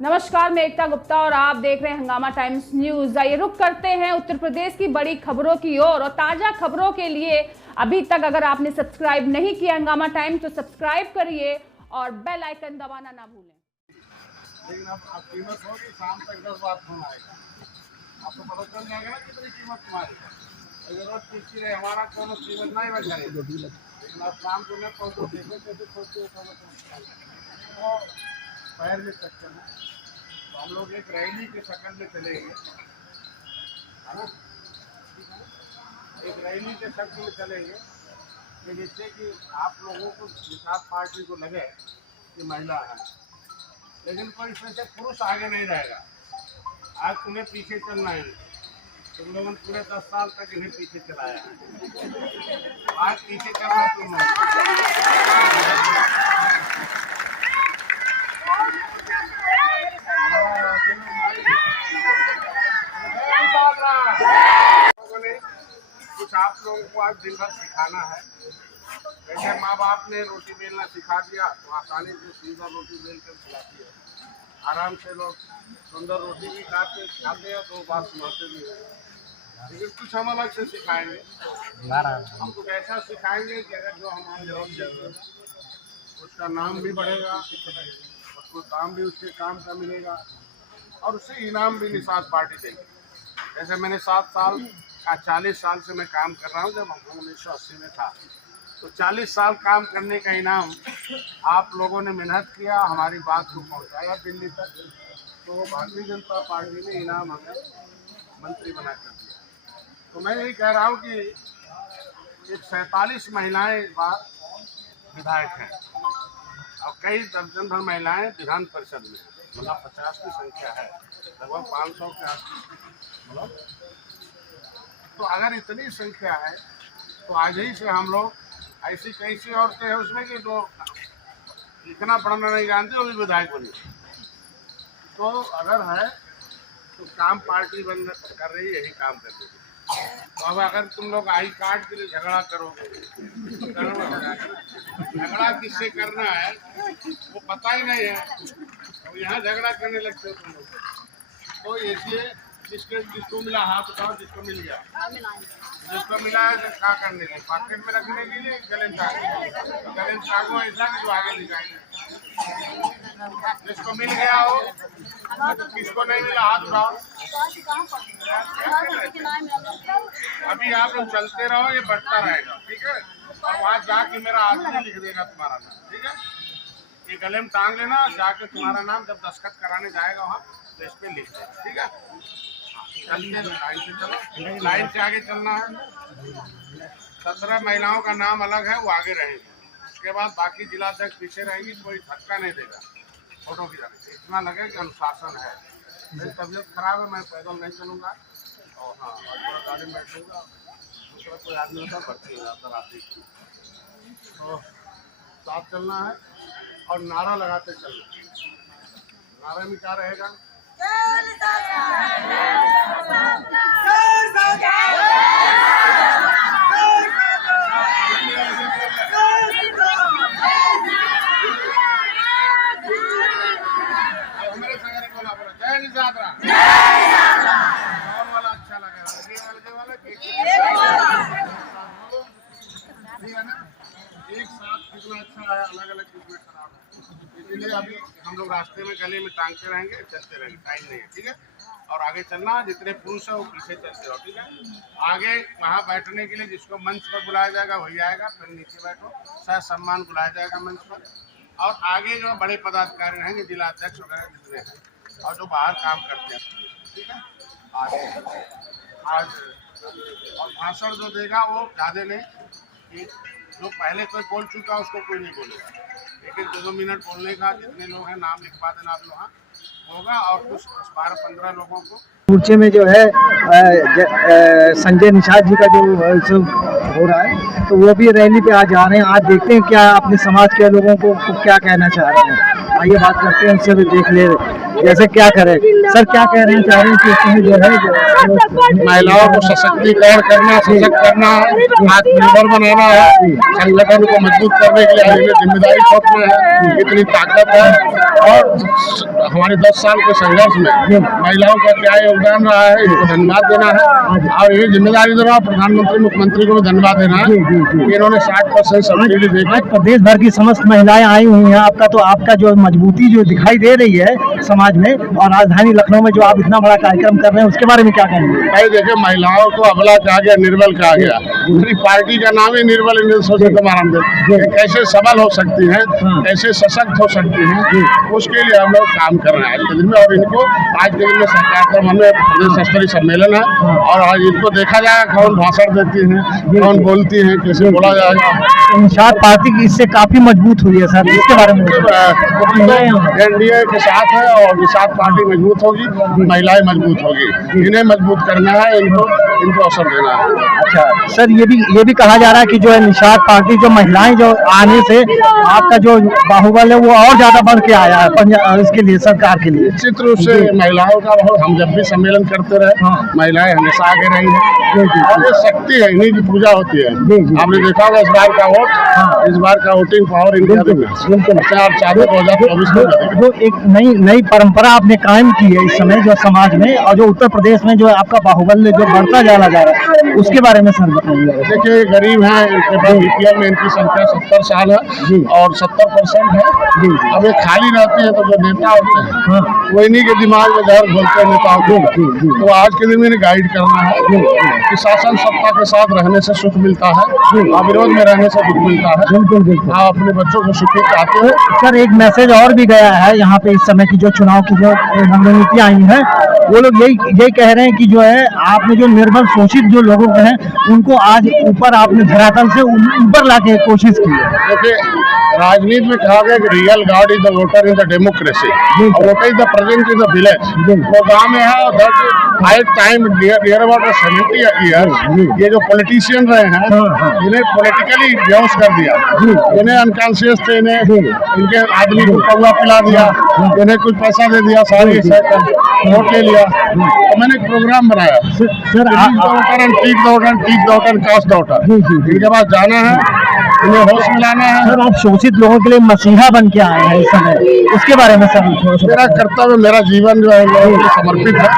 नमस्कार, मैं एकता गुप्ता और आप देख रहे हैं हंगामा टाइम्स न्यूज। आइए रुक करते हैं उत्तर प्रदेश की बड़ी खबरों की ओर और ताजा खबरों के लिए अभी तक अगर आपने सब्सक्राइब नहीं किया हंगामा टाइम्स तो सब्सक्राइब करिए और बेल आइकन दबाना ना भूलें। लेकिन अब कीमत होगी, शाम तक 10 बार फोन आएगा, आपको पता चल जाएगा ना कितनी कीमत तुम्हारी। अगर रोज पूछती रहे हमारा कोनो कीमत नहीं बच जाएगी, लेकिन आप शाम को मैं पहुँचो देखो कैसे सोचते हो पैर में चक्कर है। तो हम लोग एक रैली के शक्ल में चलेंगे, है ना, एक रैली के शक्ल में चलेंगे कि जिससे कि आप लोगों को निषाद पार्टी को लगे कि महिला है, लेकिन कोई इसमें से पुरुष आगे नहीं रहेगा। आज तुम्हें पीछे चलना है, तुम लोगों ने पूरे 10 साल तक इन्हें पीछे चलाया है, आज पीछे चलना तुम लोगों ने कुछ आप लोगों को आज दिन भर सिखाना है। जैसे माँ बाप ने रोटी बेलना सिखा दिया तो आसानी से सीधा रोटी बेल कर खिलाती है, आराम से लोग सुंदर रोटी भी खाते हैं, तो बात सुनाते भी हैं। लेकिन कुछ हम अलग से सिखाएंगे, हम कुछ ऐसा सिखाएंगे कि अगर जो हमारे जरूरत उसका नाम भी बढ़ेगा, उसको काम भी उसके काम का मिलेगा और उससे इनाम भी निषाद पार्टी देगी। जैसे मैंने 7 साल का 40 साल से मैं काम कर रहा हूँ, जब हम 1980 में था तो 40 साल काम करने का इनाम आप लोगों ने मेहनत किया, हमारी बात को पहुँचाया दिल्ली तक, तो भारतीय जनता पार्टी ने इनाम हमें मंत्री बना कर दिया। तो मैं यही कह रहा हूँ कि एक 47 महिलाएं इस बार विधायक हैं और कई दर्जन भर महिलाएं विधान परिषद में हैं, मतलब 50 की संख्या है, लगभग 500 के आसपास मतलब। तो अगर इतनी संख्या है तो आज ही से हम लोग ऐसी कैसी औरतें हैं उसमें कि जो लिखना पढ़ना नहीं जानते वो भी विधायक बनी। तो अगर है तो काम पार्टी बन कर रही है, यही काम कर रही है। तो अब अगर तुम लोग आई कार्ड के लिए झगड़ा करोगे तो झगड़ा किससे करना है वो पता ही नहीं है, तो यहाँ झगड़ा करने लगते हो तुम लोग। तो इसलिए जिसको मिला हाथ उठाओ, जिसको मिल गया, जिसको मिला है तो क्या करने के, पॉकेट में रखने के लिए गले में टांगो ऐसा कि जो आगे दिखाएंगे। जिसको मिल गया हो, किसको नहीं मिला हाथ उठाओ। अभी आप लोग चलते रहो, ये बढ़ता रहेगा, ठीक है। और वहाँ जाके मेरा आदमी लिख देगा तुम्हारा नाम, ठीक है। ये गले में टांग लेना, जाके तुम्हारा नाम जब दस्तखत कराने जाएगा वहाँ तो इस पे लिख देगा, ठीक है। चलते लाइन से चलो, लाइन से आगे चलना है। 17 महिलाओं का नाम अलग है, वो आगे रहेंगे, उसके बाद बाकी जिलाध्यक्ष पीछे रहेंगी, कोई धक्का नहीं देगा फोटो की जाने। इतना लगे कि अनुशासन है। मेरी तबीयत खराब है, मैं पैदल नहीं चलूँगा और हाँ और थोड़ा गाड़ी में बैठूँगा, दूसरा कोई आदमी होता भर्ती हो जाता रात्रि। तो साथ चलना है और नारा लगाते चलना है। नारे में क्या रहेगा? हमारे संगठन को बोला जय निषाद वाला अच्छा लगेगा, वाला ठीक है ना। एक साथ कितना अच्छा है, अलग अलग कितना खराब है, इसलिए अभी हम लोग रास्ते में गले में टांगते रहेंगे, चलते रहेंगे, टाइम नहीं है, ठीक है। और आगे चलना, जितने पुरुष है वो पीछे चलते हो, ठीक है। आगे वहाँ बैठने के लिए जिसको मंच पर बुलाया जाएगा वही आएगा, फिर नीचे बैठो, सह सम्मान बुलाया जाएगा मंच पर। और आगे जो बड़े पदाधिकारी रहेंगे, जिला अध्यक्ष वगैरह जितने हैं और जो बाहर काम करते हैं, ठीक है। आगे आज और भाषण जो देगा वो ज़्यादा नहीं, कि जो पहले कोई बोल चुका उसको कोई नहीं बोलेगा, लेकिन 2 मिनट बोलने का, जितने लोग हैं नाम लिखवा देना आप लोग होगा। और कुछ 12-15 लोगों को मोर्चे में जो है संजय निषाद जी का जो हो रहा है, तो वो भी रैली पे आज आ रहे हैं। आज देखते हैं क्या अपने समाज के लोगों को क्या कहना चाह रहे हैं। आइए बात करते हैं उनसे भी, देख ले जैसे क्या करें सर, क्या कह रहे हैं, चाह रहे हैं कि इसमें जो है महिलाओं को सशक्तिकरण करना, सशक्त करना है, आत्मनिर्भर बनाना है, संगठन को मजबूत करने के लिए हमें जिम्मेदारी सौंप में है, इतनी ताकत है। और हमारे 10 साल के संघर्ष में महिलाओं का क्या योगदान रहा है, इनको धन्यवाद देना है। और ये जिम्मेदारी दे रहा प्रधानमंत्री मुख्यमंत्री को भी धन्यवाद देना है, इन्होंने 60% सब्सिडी देखा। प्रदेश भर की समस्त महिलाएं आई हुई हैं, आपका जो मजबूती जो दिखाई दे रही है समाज में, और राजधानी लखनऊ में जो आप इतना बड़ा कार्यक्रम कर रहे हैं उसके बारे में क्या कहेंगे? भाई देखिए, महिलाओं को अबला कहा गया, निर्बल कहा गया, पूरी पार्टी का नाम ही निर्बल इंडियन सोसाइटी महारामदेव, कैसे सबल हो सकती है, कैसे सशक्त हो सकती है, उसके लिए हम लोग काम कर रहे हैं आज के दिन में। और इनको आज के दिन में सरकार का मन में प्रदेश स्तरीय सम्मेलन है, और आज इनको देखा जाएगा कौन भाषण देती है, कौन बोलती है, कैसे बोला जाएगा। निषाद पार्टी की इससे काफी मजबूत हुई है सर, इसके बारे में एनडीए के साथ है और निषाद पार्टी मजबूत होगी, महिलाएं मजबूत होगी, इन्हें मजबूत करना है, इनको अवसर देना है। अच्छा सर, ये भी कहा जा रहा है कि जो है निषाद पार्टी जो महिलाएं जो आने से आपका जो बाहुबल है वो और ज्यादा बढ़ के आया है इसके लिए, सरकार के लिए। निश्चित रूप से महिलाओं का बहुत, हम जब भी सम्मेलन करते रहे, महिलाएं हमेशा आगे रही है, और ये शक्ति है, इन्हीं की पूजा होती है। आपने देखा होगा इस बार का वोट, इस बार का वोटिंग पावर इनका 2024 में जो एक नई परंपरा आपने कायम की है इस समय जो समाज में, और जो उत्तर प्रदेश में जो आपका बाहुबल जो बढ़ता जा रहा है, उसके बारे में सर बताइए। देखिए, गरीब हैं, इनके पास बीपीएल में इनकी संख्या 70 साल है और 70% है। अब ये खाली रहते हैं तो जो नेता होते हैं वो इन्हीं के दिमाग में जहर घोलते हैं नेताओं को। तो आज के दिन में गाइड करना है कि शासन सत्ता के साथ रहने से सुख मिलता है, विरोध में रहने से दुख मिलता है। आप अपने बच्चों को सुखी चाहते हो। सर, एक मैसेज और भी गया है यहाँ पे, इस समय की जो चुनाव की जो रणनीतियाँ आई हैं, वो लोग यही कह रहे हैं कि जो है आपने जो निर्बल शोषित जो लोगों हैं उनको आज ऊपर आपने धरातल से ऊपर लाके कोशिश की है। देखिए, राजनीति में कहा गया कि real God is the voter in the democracy, voter is the present in the village. वो गाँव में है, और high time dear about 70 years ये जो पॉलिटिशियन रहे हैं, इन्हें पॉलिटिकली बेहोश कर दिया, इन्हें अनकॉन्शियस थे, इनके आदमी को कौवा पिला दिया, इन्हें कुछ पैसा दे दिया, सारी वोट ले लिया। तो मैंने एक प्रोग्राम बनाया, इनके पास जाना है, इन्हें होश मिलाना है। सर, आप शोषित लोगों के लिए मसीहा बन के आए हैं इस समय, उसके बारे में सर? मेरा कर्तव्य, मेरा जीवन जो है लोगों को समर्पित है,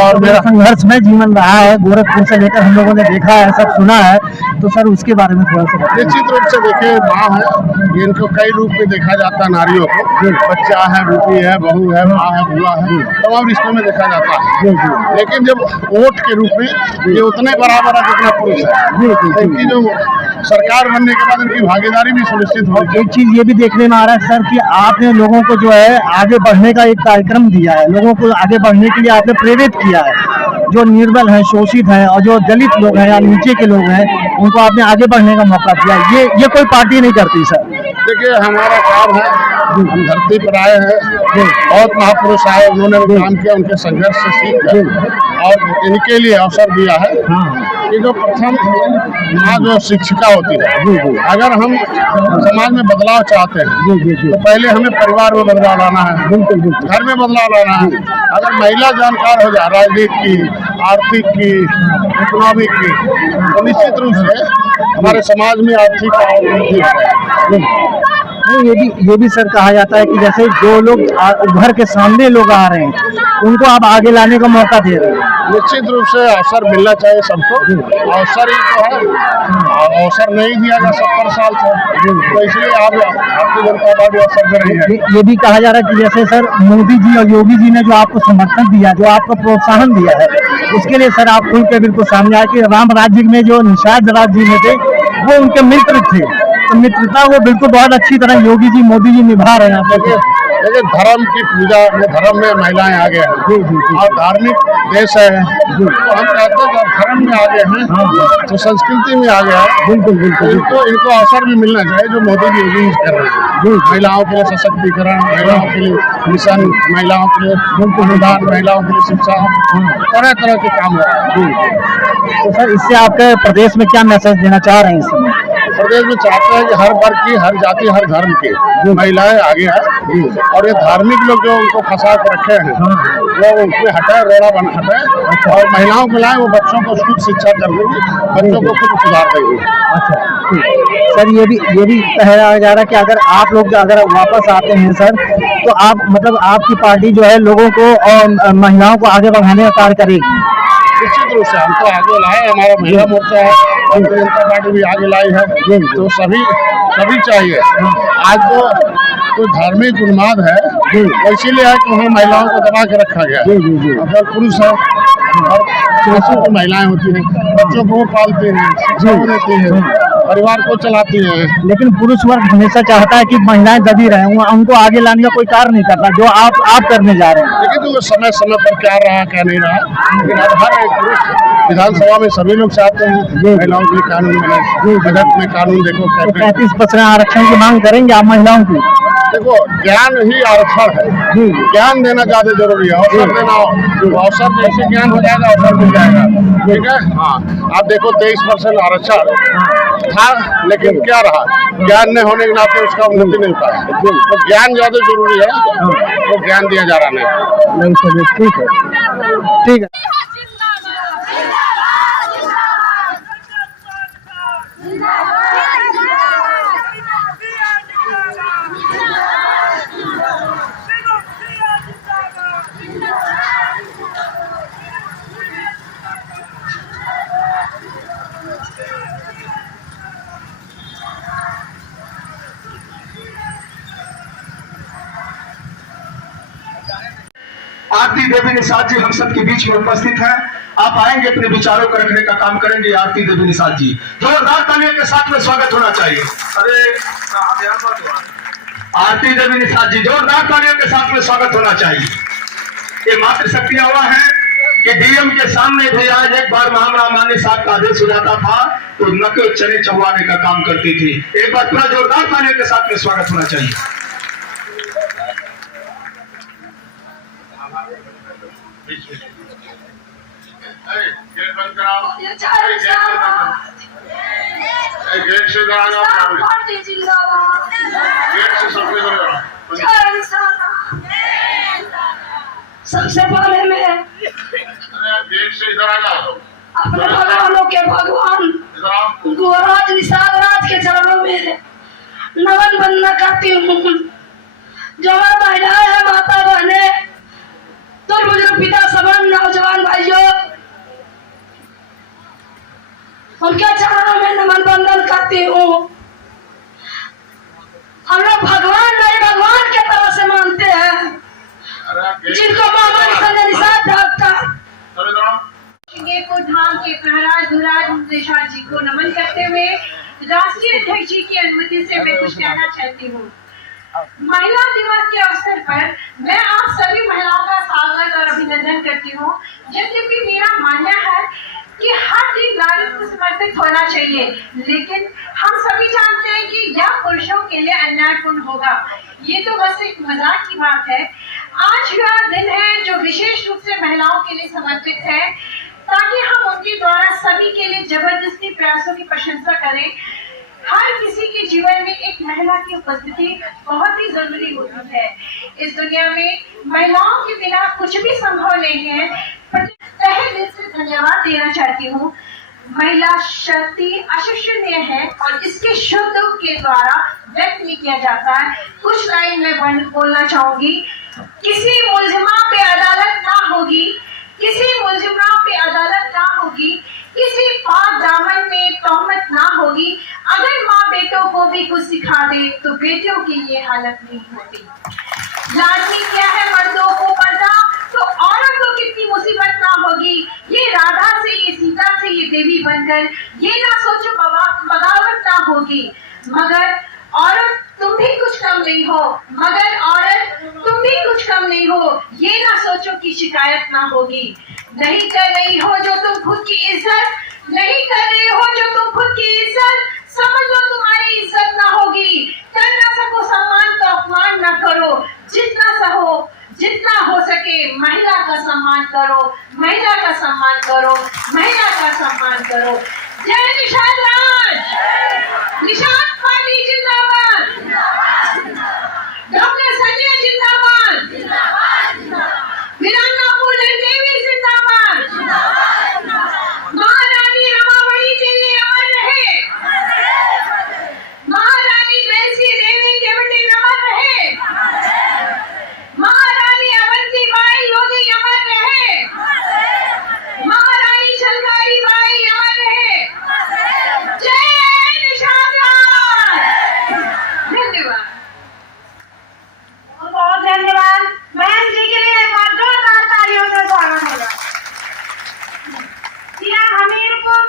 और मेरा संघर्ष में जीवन रहा है, गोरखपुर से लेकर हम लोगों ने देखा है, सब सुना है, तो सर उसके बारे में थोड़ा सा। निश्चित रूप से देखिए, माँ है, इनको कई रूप में देखा जाता है, नारियों को, बच्चा है, बेटी है, बहू है, माँ है, बुआ है, तमाम रिश्तों में देखा जाता है। लेकिन जब वोट के रूप में ये उतने बराबर है जितना पुरुष है, इनकी जो सरकार बनने के बाद इनकी भागीदारी भी सुनिश्चित हो। एक चीज ये भी देखने में आ रहा है सर कि आपने लोगों को जो है आगे बढ़ने का एक कार्यक्रम दिया है, लोगों को आगे बढ़ने के लिए आपने प्रेरित किया है, जो निर्बल हैं, शोषित हैं, और जो दलित लोग हैं या नीचे के लोग हैं, उनको आपने आगे बढ़ने का मौका दिया। ये कोई पार्टी नहीं करती सर। देखिए, हमारा काम है, हम धरती पर आए हैं, बहुत महापुरुष आए, उन्होंने काम किया, उनके संघर्ष से सीख कर, और इनके लिए अवसर दिया है कि जो प्रथम माँ जो शिक्षिका होती है, अगर हम समाज में बदलाव चाहते हैं तो पहले हमें परिवार में बदलाव लाना है, घर में बदलाव लाना है। अगर महिला जानकार हो जाए राजनीति की, आर्थिक की, इकोनॉमिक की, तो निश्चित रूप से हमारे समाज में आर्थिक वृद्धि हो। ये भी सर कहा जाता है कि जैसे जो लोग घर के सामने लोग आ रहे हैं उनको आप आगे लाने का मौका दे रहे हैं। निश्चित रूप से अवसर मिलना चाहिए सबको, अवसर ही तो है, अवसर नहीं दिया गया 70 साल से, तो इसलिए आप भारतीय जनता पार्टी अवसर दे रही है। ये भी कहा जा रहा है कि जैसे सर मोदी जी और योगी जी ने जो आपको समर्थन दिया, जो आपको प्रोत्साहन दिया है, उसके लिए सर आप खुल के बिल्कुल सामने आए कि राम राज्य में जो निषाद राज जी में थे वो उनके मित्र थे, तो मित्रता वो बिल्कुल बहुत अच्छी तरह योगी जी मोदी जी निभा रहे हैं। देखिए, धर्म की पूजा में, धर्म में महिलाएं आगे हैं, और धार्मिक देश है, तो हम कहते हैं जब धर्म में आगे हैं तो संस्कृति में आगे है। बिल्कुल इनको अवसर भी मिलना चाहिए जो मोदी जी योगी कर रहे हैं। महिलाओं के लिए सशक्तिकरण, महिलाओं के लिए मिशन, महिलाओं के लिए अनुदान, महिलाओं के लिए शिक्षा, तरह तरह के काम हो रहे हैं। तो सर इससे आपके प्रदेश में क्या मैसेज देना चाह रहे हैं इस समय? प्रदेश में चाहते हैं कि हर वर्ग की, हर जाति, हर धर्म की महिलाएं आगे आए और ये धार्मिक लोग जो उनको फंसा के रखे हैं वो उसमें हटाए, रोड़ा बन हटाए और महिलाओं को लाए, वो बच्चों को खुद शिक्षा कर देंगे, बच्चों को खुद सुधार देंगे। अच्छा सर, ये भी कहा जा रहा है कि अगर आप लोग अगर वापस आते हैं सर, तो आप मतलब आपकी पार्टी जो है लोगों को और महिलाओं को आगे बढ़ाने का कार्य करेगी। निश्चित रूप से हम तो आगे लाए, हमारा महिला मोर्चा है, भारतीय जनता पार्टी भी आगे लाई है, तो सभी चाहिए। आज तो धार्मिक उन्माद है, तो इसीलिए है कि वहाँ महिलाओं को दबा के रखा गया है। अगर पुरुष है और छोटी की महिलाएं होती हैं, बच्चों को पालती हैं, शिक्षा देती है, परिवार को चलाती है। लेकिन पुरुष वर्ग हमेशा चाहता है कि महिलाएं दबी रहे, उनको आगे लाने का कोई कार्य नहीं करता, जो आप करने जा रहे हैं। लेकिन तो समय समय पर क्या रहा क्या नहीं रहा, लेकिन अब हर एक पुरुष विधानसभा में सभी लोग चाहते हैं महिलाओं के लिए कानून बने, बजट में कानून देखो 35% आरक्षण की मांग करेंगे आप महिलाओं की। देखो ज्ञान ही आरक्षण है, ज्ञान देना ज्यादा जरूरी है, अवसर देना, अवसर जैसे ज्ञान हो जाएगा अवसर मिल जाएगा, ठीक है। हाँ, आप देखो 23% आरक्षण था, लेकिन क्या रहा, ज्ञान नहीं होने के नाते उसका उन्नति नहीं पाया, तो ज्ञान ज्यादा जरूरी है, तो ज्ञान दिया जा रहा नहीं। ठीक है। आरती देवी निषाद जी हम सब के बीच में उपस्थित हैं। आप आएंगे, अपने विचारों को रखने का काम करेंगे। आरती देवी निषाद जी, जोरदार तालियों के साथ में स्वागत होना चाहिए। अरे कहाँ ध्यान मत हो। आरती देवी निषाद जी, जोरदार तालियों के साथ में स्वागत होना चाहिए। ये मात्र शक्तियां हुआ है कि डीएम के सामने भी आज एक बार महामना मान्य साहब का आदेश हो जाता था तो नके चने चौवाने का काम करती थी। एक बार पूरा जोरदार तालियों के साथ में स्वागत होना चाहिए। गेट बंद कराओ, गेट से गेट से सबसे पहले मैं गेट से इधर आ जाओ, अपने भगवानों के भगवान गोराज निषाद राज के चरणों में नमन वंदना करती हूँ। जो हमारी महिलाएं हैं, माता बहने, तो बुजुर्ग पिता समान नौजवान भाइयों, उनके चरणों में नमन वंदन करती हूँ। हम लोग भगवान नहीं, भगवान के तरह से मानते हैं, जिनको मोहम्मद संजय निषाद डॉक्टर धाम के प्रहलाद धुराज निषाद जी को नमन करते हुए राष्ट्रीय अध्यक्ष जी की अनुमति से मैं कुछ कहना चाहती हूँ। महिला दिवस के अवसर पर मैं आप सभी महिलाओं का स्वागत और अभिनंदन करती हूँ। यद्यपि मेरा मानना है कि हर दिन नारी को समर्पित होना चाहिए, लेकिन हम सभी जानते हैं कि यह पुरुषों के लिए अन्यायपूर्ण होगा। ये तो बस एक मजाक की बात है। आज यह दिन है जो विशेष रूप से महिलाओं के लिए समर्पित है, ताकि हम उनके द्वारा सभी के लिए जबरदस्ती प्रयासों की प्रशंसा करें। हर किसी के जीवन में एक महिला की उपस्थिति बहुत ही जरूरी होती है। इस दुनिया में महिलाओं के बिना कुछ भी संभव नहीं है। तहे दिल से धन्यवाद देना चाहती हूँ। महिला शक्ति अशून्य है और इसके शब्दों के द्वारा व्यक्त नहीं किया जाता है। कुछ लाइन में बोलना चाहूंगी। किसी मुलजिमा पे अदालत ना होगी, किसी मुलजिमा पे अदालत ना होगी, किसी पाक दामन में तोहमत ना होगी। अगर माँ बेटों को भी कुछ सिखा दे तो बेटियों की ये हालत नहीं होती। लाजमी क्या है मर्दों को पर्दा, तो औरतों की कितनी मुसीबत ना होगी। ये राधा से, ये सीता से, ये देवी बनकर ये ना सोचो बगावत ना होगी। मगर औरत तुम भी कुछ कम नहीं हो, मगर औरत तुम भी कुछ कम नहीं हो, ये ना सोचो कि शिकायत ना होगी। नहीं कर रही हो जो तुम खुद की इज्जत, नहीं कर रही हो जो तुम खुद की इज्जत, समझ लो तुम्हारी इज्जत ना होगी। कर ना सको सम्मान तो अपमान ना करो, जितना हो सके महिला का सम्मान करो, महिला का सम्मान करो, महिला का सम्मान करो। जय निषाद राज, निषाद पार्टी जिंदाबाद, डॉक्टर संजय जिंदाबाद, वीरांगना फूलन देवी जिंदाबाद, महारानी रमावली दिल्ली अमर रहे, महारानी ग्रेसी देवी केवटी अमर रहे, महारानी अवंती बाई लोधी अमर रहे, महारानी छलकारी बाई अमर रहे। जय निषाद राज। धन्यवाद। बहुत धन्यवाद। बहन जी के लिए एक बार जोरदार तालियों से स्वागत होगा। जिला हमीरपुर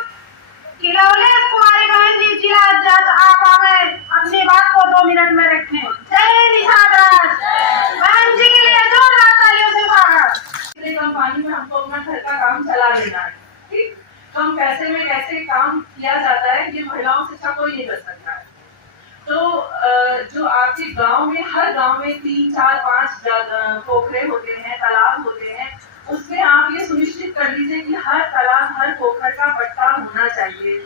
किलौलेस कुमारी बहन जी, जिला जज, आप हमें अपनी बात को 2 मिनट में रखें। जय निषाद राज। बहन जी के लिए जोरदार तालियों से स्वागत। इतने कम पानी में हमको अपना घर का काम चला लेना है, ठीक। कम पैसे में कैसे काम किया जाता है ये महिलाओं से अच्छा कोई नहीं कर सकता है। तो जो आपके गांव में, हर गांव में 3, 4, 5 पोखरे होते हैं, तालाब होते हैं, उसमें आप ये सुनिश्चित कर लीजिए कि हर तालाब, हर पोखर का पट्टा होना चाहिए।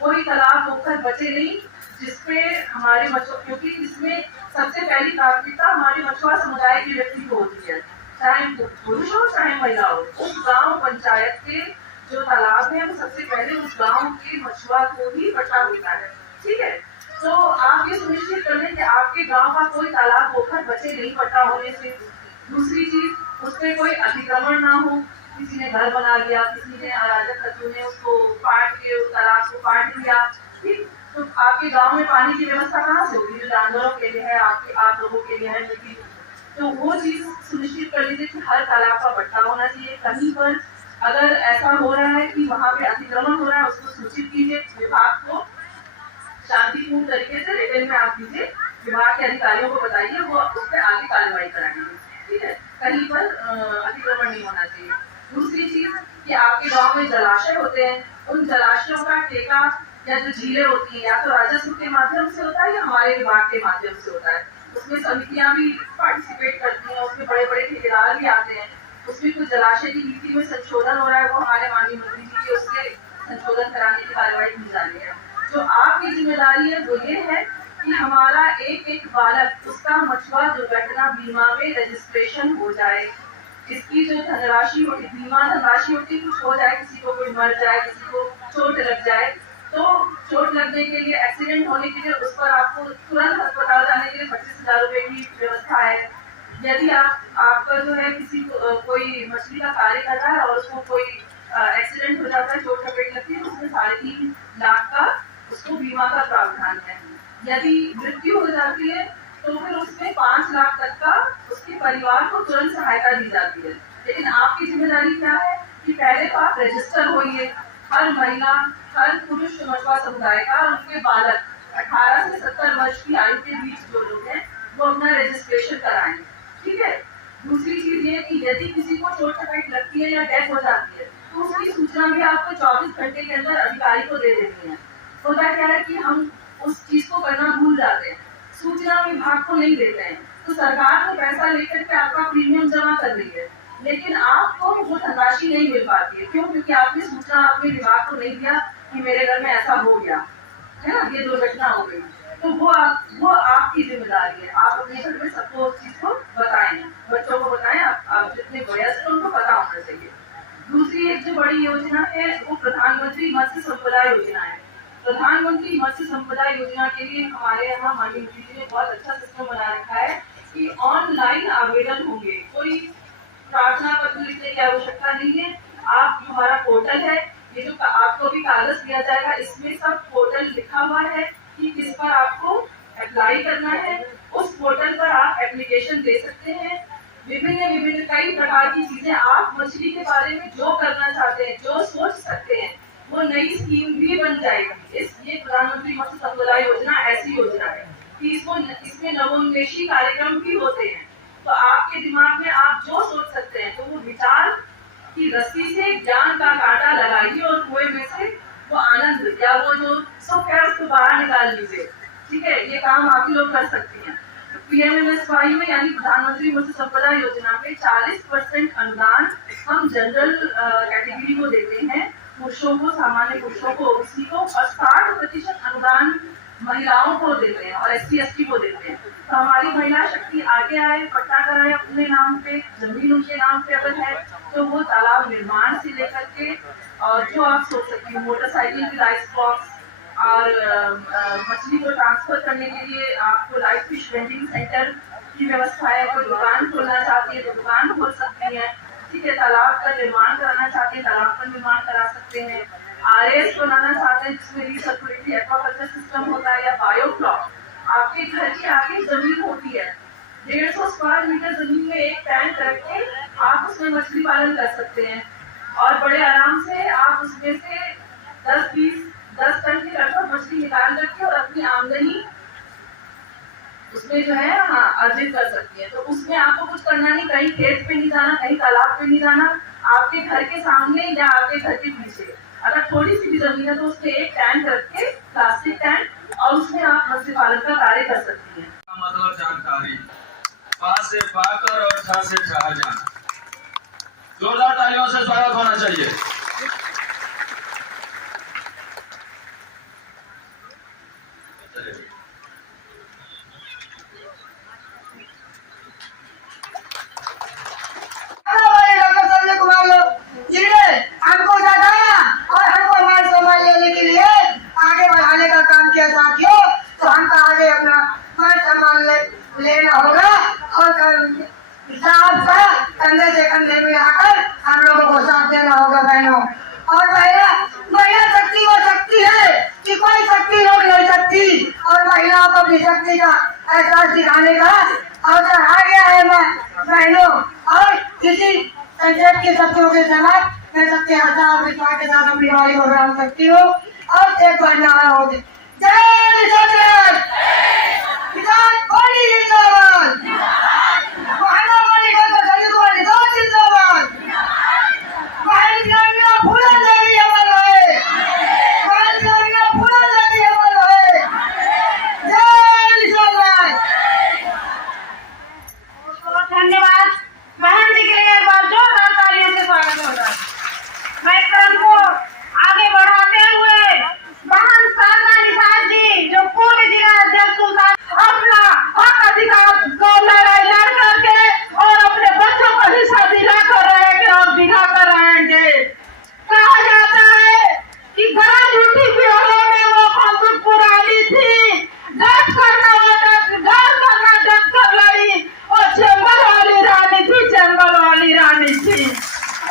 कोई तालाब पोखर बचे नहीं जिसपे हमारे मछुआ, क्योंकि इसमें सबसे पहली प्राथमिकता हमारे मछुआ समुदाय के व्यक्ति को होती है, चाहे पुरुष हो चाहे महिला हो। उस गांव पंचायत के जो तालाब है वो सबसे पहले उस गांव के मछुआ को ही पट्टा होता है, ठीक है। तो आप ये सुनिश्चित कर लें कि आपके गांव का कोई तालाब पोखर बचे नहीं पट्टा होने से। दूसरी चीज, उसपे कोई अतिक्रमण ना हो, किसी ने घर बना लिया, किसी ने अराजक तत्वों ने उसको काट के उस तालाब को काट लिया, ठीक। तो आपके गांव में पानी की व्यवस्था कहाँ से होगी, जो जानवरों के लिए है, आप लोगों के लिए है, लेकिन तो वो चीज सुनिश्चित कर लीजिए कि हर तालाब का पट्टा होना चाहिए। कहीं पर अगर ऐसा हो रहा है कि वहाँ पे अतिक्रमण हो रहा है, उसको सूचित कीजिए, विभाग को शांतिपूर्ण तरीके से रिटेल में आप दीजिए, विभाग के अधिकारियों को बताइए, वो उस पर आगे कार्रवाई कराएंगे, ठीक है। कहीं पर अतिक्रमण नहीं होना चाहिए। दूसरी चीज कि आपके गांव में जलाशय होते हैं, उन जलाशयों का ठेका या जो झीलें होती है या तो राजस्व के माध्यम से होता है या हमारे विभाग के माध्यम से होता है। उसमें समितियां भी पार्टिसिपेट करती हैं, उसमें बड़े बड़े ठेकेदार भी आते हैं। उसमें कुछ जलाशय की नीति में संशोधन हो रहा है, वो हमारे माननीय मंत्री जी की उससे संशोधन कराने की कार्रवाई की जा रही है। जो आपकी जिम्मेदारी है वो ये है कि हमारा एक एक बालक, उसका मछुआ दुर्घटना बीमा में रजिस्ट्रेशन हो जाए। इसकी जो धनराशि होती, बीमा धनराशि होती, कुछ हो जाए, किसी को कोई मर जाए, किसी को चोट लग जाए, तो चोट लगने के लिए, एक्सीडेंट होने के लिए उस पर आपको तुरंत अस्पताल जाने के लिए 25,000 रुपए की व्यवस्था है। यदि आपका जो है किसी को कोई मछली का कार्य कर रहा है और उसको कोई एक्सीडेंट हो जाता है, चोट लपेट लगती है, तो उसमें 3.5 लाख का उसको बीमा का प्रावधान है। यदि मृत्यु हो जाती है तो फिर उसमें 5 लाख तक का उसके परिवार को तुरंत सहायता दी जाती है। लेकिन आपकी जिम्मेदारी क्या है कि पहले तो आप रजिस्टर होइए, हर महिला, हर पुरुष मछुआ समुदाय का, उनके बालक 18 से 70 वर्ष की आयु के बीच जो लोग हैं वो अपना रजिस्ट्रेशन कराएं, ठीक है। दूसरी चीज ये कि यदि किसी को चोट चपेट लगती है या डेथ हो जाती है तो उसकी सूचना भी आपको 24 घंटे के अंदर अधिकारी को दे देनी है। होता क्या है कि हम उस चीज को करना भूल जाते हैं, सूचना विभाग को नहीं देते हैं, तो सरकार को पैसा लेकर के आपका प्रीमियम जमा कर रही है, लेकिन आपको वो धनराशि नहीं मिल पाती है। क्यों? क्योंकि आपने सूचना अपने विभाग को नहीं दिया कि मेरे घर में ऐसा हो गया है ना, ये दुर्घटना हो गई। तो वो आपकी जिम्मेदारी है, आप अपने घर में सबको उस चीज को बताएं, बच्चों को बताएं, आप जितने वयस्क उनको पता होना चाहिए। दूसरी एक जो बड़ी योजना है वो प्रधानमंत्री मत्स्य संपदा योजना है। प्रधानमंत्री मत्स्य संपदा योजना के लिए हमारे यहाँ माननीय मंत्री जी ने बहुत अच्छा सिस्टम बना रखा है कि ऑनलाइन आवेदन होंगे, कोई प्रार्थना पत्र लिखने की आवश्यकता नहीं है। आप हमारा पोर्टल है, ये जो आपको भी कागज दिया जाएगा, इसमें सब पोर्टल लिखा हुआ है कि किस पर आपको अप्लाई करना है। उस पोर्टल पर आप एप्लीकेशन दे सकते हैं। विभिन्न कई प्रकार की चीजें, आप मछली के बारे में जो करना चाहते हैं, जो सोच सकते हैं, वो नई स्कीम भी बन जाएगी। ये प्रधानमंत्री मत्स्य संपदा योजना ऐसी योजना है कि इसमें नवोन्मेषी कार्यक्रम भी होते हैं। तो आपके दिमाग में आप जो सोच सकते हैं, तो वो विचार की रस्सी से ज्ञान का कांटा लगाइए और कुएं में से वो आनंद या वो जो सुख है उसको बाहर निकाल लीजिए, ठीक है। ये काम आप ही लोग कर सकती हैं। PMMSY में यानी प्रधानमंत्री मत्स्य संपदा योजना में 40% अनुदान हम जनरल कैटेगरी को देते हैं। पुरुषों को, सामान्य पुरुषों को, ओबीसी को, और 60% अनुदान महिलाओं को देते हैं और SC/ST को देते हैं। तो हमारी महिला शक्ति आगे आए, पट्टा कराए अपने नाम पे, जमीन उनके नाम पे अगर है तो वो तालाब निर्माण से लेकर के और जो आप सोच सकती हो, मोटरसाइकिल की राइस बॉक्स और मछली को ट्रांसफर करने के लिए आपको लाइव फिश वेंडिंग सेंटर की व्यवस्था है। कोई दुकान खोलना चाहती है तो दुकान खोल सकती है, ठीक है। तालाब का निर्माण कराना चाहते हैं, तालाब का निर्माण करा सकते हैं। RAS बनाना चाहते हैं जिसमें रिसर्कुलेटरी एक्वाकल्चर सिस्टम होता है, या बायोफ्लॉक। आपके घर के आगे जमीन होती है, 150 स्क्वायर मीटर जमीन में एक टैंक रख के आप उसमें मछली पालन कर सकते हैं और बड़े आराम से आप उसमें से 10 टन की लगभग मछली निकाल करके और अपनी आमदनी उसमें जो है अर्जित कर सकती है। तो उसमें आपको कुछ करना नहीं, कहीं खेत पे नहीं जाना, कहीं तालाब पे नहीं जाना, आपके घर के सामने या आपके घर के पीछे अगर थोड़ी सी भी जमीन है तो उसमें एक टैंक रख के, प्लास्टिक टैंक, और उसमें आप मत्स्य पालन का कार्य कर सकती हैं। मतलब जानकारी पा से पाकर और ठा से शाहजहां, जोरदार तालियों से स्वागत होना चाहिए। संजय कुमार जी ने हमको जगाया और हमको हमारे समाज लेने के लिए आगे बढ़ाने का काम किया साथियों। तो हमको आगे अपना मान सम्मान लेना होगा और साहब का कंधे से कंधे मिलाकर हम लोगों को साथ देना होगा बहनों। और महिला शक्ति वो शक्ति है कि कोई शक्ति रोक नहीं सकती, और महिलाओं को अपनी शक्ति का एहसास दिखाने का अवसर आ गया है बहनों। और इसी संक्षेप के शब्दों के साथ मैं सबके आशा और विश्वास के साथ अपनी वाणी को विराम करती हूँ और एक बार नारा हो जाए, जय निशान, किसान पार्टी जिंदाबाद, महिला पार्टी का संयुक्त पार्टी जिंदाबाद, महिला फूलन देवी अमर रहे, महिला फूलन देवी अमर रहे, जय निशान। बहुत धन्यवाद बहन जी के लिए, एक बार जोरदार तालियों से स्वागत होगा। मैं क्रम को आगे बढ़ाते हुए बहन साधना निषाद जी, जो पूर्व जिला अध्यक्ष सुल्तान, अपना हक अधिकार को लड़ाई लड़ करके और अपने बच्चों को हिस्सा दिला कर रहेंगे और दिला कर रहेंगे। कहा जाता है कि गरज उठी बिहारों में वो बंदूक पुरानी थी, डट करना डट कर लड़ी, और चंबल वाली रानी थी, चंबल वाली रानी थी।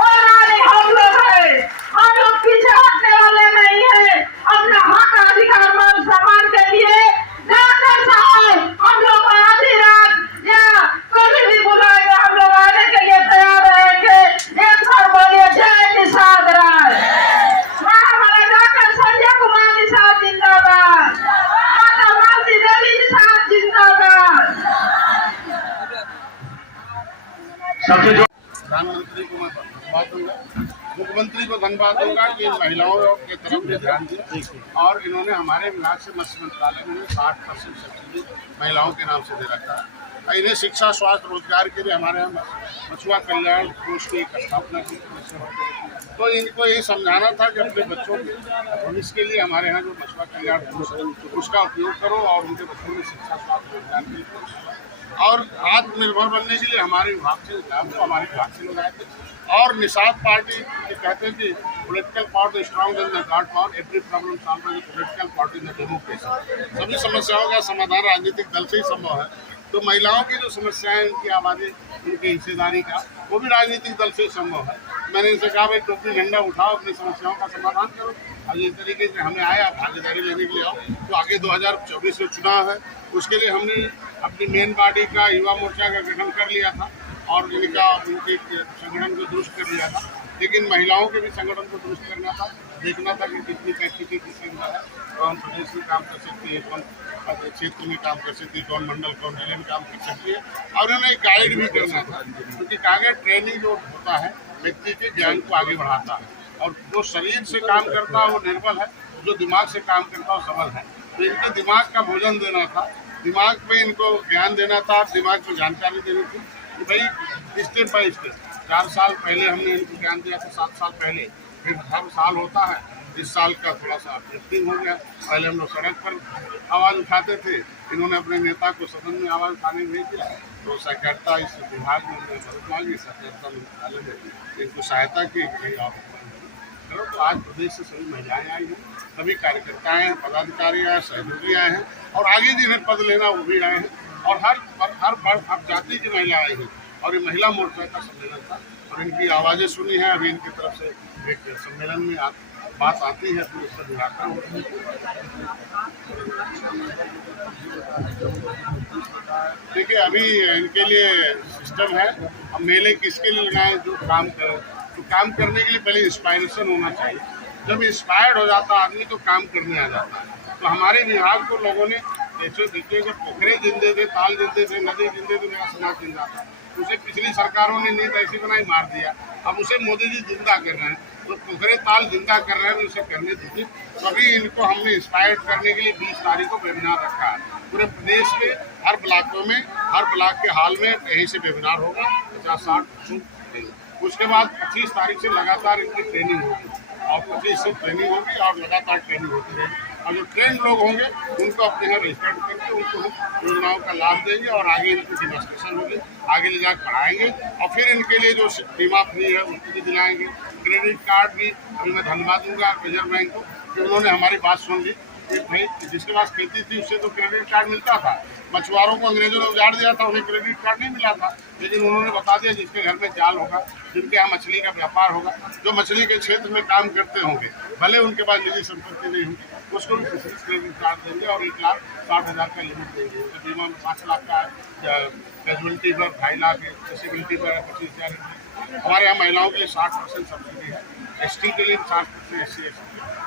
और रानी हम लोग है, हम लोग पीछे हटने वाले नहीं है। अपना हक अधिकार मान सम्मान के लिए डॉक्टर साहब हम लोग आधी रात या कभी भी बुलाएंगे, हम लोग आने के लिए तैयार रहेंगे। एक बार बोलिए जय निषाद राज। हमारा डॉक्टर संजय कुमार निषाद जिंदाबाद, माता मालती देवी निषाद जिंदाबाद। प्रधानमंत्री को मैं धन्यवाद दूंगा, मुख्यमंत्री को धन्यवाद दूंगा कि इन महिलाओं के तरफ भी ध्यान दिया और इन्होंने हमारे विभाग से मत्स्य मंत्रालय में 60% सब्सिडी महिलाओं के नाम से दे रखा है। इन्हें शिक्षा, स्वास्थ्य, रोजगार के लिए हमारे यहाँ मछुआ कल्याण कोष की एक स्थापना की। तो इनको ये समझाना था कि अपने बच्चों के भविष्य के लिए हमारे यहाँ जो मछुआ कल्याण कोष है उसका उपयोग करो और उनके बच्चों में शिक्षा, स्वास्थ्य, रोजगार के लिए और आत्मनिर्भर बनने के लिए हमारे विभाग से हमारे विभाग से लोग आए थे। और निषाद पार्टी कहते हैं कि political power strong in the God power, every problem solve by the political party in the democracy. सभी समस्याओं का समाधान राजनीतिक दल से ही संभव है। तो महिलाओं की जो समस्याएं, उनकी आबादी, उनकी हिस्सेदारी का, वो भी राजनीतिक दल से ही संभव है। मैंने इनसे कहा भाई टोपी झंडा उठाओ, अपनी समस्याओं का समाधान करो और इस तरीके से हमें आए, आप भागीदारी लेने के लिए आओ। तो आगे 2024 में चुनाव है, उसके लिए हमने अपनी मेन पार्टी का युवा मोर्चा का गठन कर लिया था और उनके संगठन को दुरुस्त कर लिया था। लेकिन महिलाओं के भी संगठन को दुरुस्त करना था, देखना था कि कितनी कैपेसिटी किसी में है, तो हम प्रदेश में काम कर सकते हैं, कौन क्षेत्र में काम कर सकती है, कौन मंडल, कौन जिले में काम कर सकती है। और उन्हें गाइड भी करना था, क्योंकि कागज ट्रेनिंग जो होता है व्यक्ति के ज्ञान को आगे बढ़ाता है, और जो शरीर से काम करता है वो निर्बल है, जो दिमाग से काम करता है वो सबल है। तो इनके दिमाग का भोजन देना था, दिमाग पे इनको ज्ञान देना था, दिमाग में जानकारी देनी थी कि भाई स्टेप बाय स्टेप। 4 साल पहले हमने इनको ज्ञान दिया था, 7 साल पहले फिर हर साल होता है। इस साल का थोड़ा सा अपलिफ्टिंग हो गया। पहले हम लोग सड़क पर आवाज़ उठाते थे, इन्होंने अपने नेता को सदन में आवाज़ उठाने भेज दिया, तो सहकारिता इस विभाग में उन्होंने मदद मांगी, सहकारिता मंत्रालय ने इनको सहायता की कि आप करो। तो आज प्रदेश से सभी महिलाएं आई हैं, सभी कार्यकर्ताएँ हैं, पदाधिकारी आए, सहयोगी आए हैं, और आगे जिन्हें पद लेना वो भी आए हैं, और हर जाति की महिला आई हैं। और ये महिला मोर्चा का सम्मेलन था और इनकी आवाज़ें सुनी हैं। अभी इनकी तरफ से एक सम्मेलन में बात आती है, फिर उसका निराकरण होता है। देखिए, अभी इनके लिए सिस्टम है। अब मेले किसके लिए लगाएं? जो काम करे। तो काम करने के लिए पहले इंस्पायरेशन होना चाहिए। जब इंस्पायर्ड हो जाता आदमी तो काम करने आ जाता है। तो हमारे विभाग को लोगों ने देखिए, जब पोखरे जिंदे थे, ताल जिंदे थे, नदी जिंदे थे, मेरा समाज जिंदा था। उसे पिछली सरकारों ने नींद ऐसी बनाई, मार दिया। अब उसे मोदी जी जिंदा कर रहे हैं, तो पोखरे ताल जिंदा कर रहे हैं, तो उसे करने दीजिए। तो अभी इनको हमने इंस्पायर करने के लिए 20 तारीख को वेबिनार रखा है। पूरे प्रदेश के हर ब्लॉकों में, हर ब्लॉक के हाल में कहीं से वेबिनार होगा, 50-60। उसके बाद 25 तारीख से लगातार इनकी ट्रेनिंग होगी, और 25 से ट्रेनिंग होगी और लगातार ट्रेनिंग होती रहेगी। और जो ट्रेन लोग होंगे उनको अपने यहाँ रजिस्टर्ड करके उनको योजनाओं का लाभ देंगे, और आगे इनकी डेमोन्स्ट्रेशन होगी, आगे ले जाकर पढ़ाएंगे। और फिर इनके लिए जो बीमा फ्री है उसको भी दिलाएंगे। क्रेडिट कार्ड भी अभी मैं धन्यवाद दूंगा रिजर्व बैंक को कि उन्होंने हमारी बात सुन ली। भाई, जिसके पास खेती थी उससे तो क्रेडिट कार्ड मिलता था, मछुआरों को अंग्रेजों ने उजाड़ दिया था, उन्हें क्रेडिट कार्ड नहीं मिला था। लेकिन उन्होंने बता दिया जिसके घर में जाल होगा, जिनके यहाँ मछली का व्यापार होगा, जो मछली के क्षेत्र में काम करते होंगे, भले उनके पास निजी संपत्ति नहीं होगी, उसको भी फिशरीज क्रेडिट कार्ड देंगे और 1,60,000 का लिमिट देंगे। तो बीमा में 5 लाख का है, कैजुअलिटी पर 2.5 लाख है, डिसेबिलिटी पर 25,000 है। हमारे यहाँ महिलाओं के लिए 60% सब्सिडी है, ST के लिए 60%, SC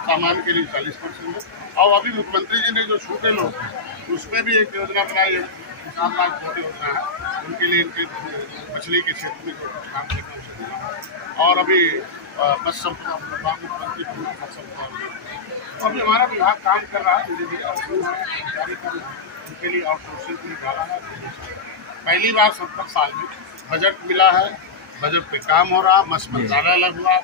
सामान्य के लिए 40% है। और अभी मुख्यमंत्री जी ने जो छोटे लोग हैं उसमें भी एक योजना बनाई है, 7 लाख छोटे योजना है, उनके लिए इनके मछली के क्षेत्र में जो काम करना है उसे देना। और अभी मत्स्य संपदा मुख्यमंत्री अभी हमारा विभाग काम कर रहा है, उनके लिए आउटसोर्सिंग के लिए डाला है। पहली बार 70 साल में बजट मिला है, बजट पे काम हो रहा, मत्स्य मंत्रालय अलग हुआ,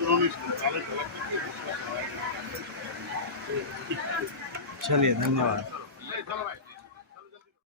उन्होंने इस मंत्रालय को अलग किया। चलिए, धन्यवाद।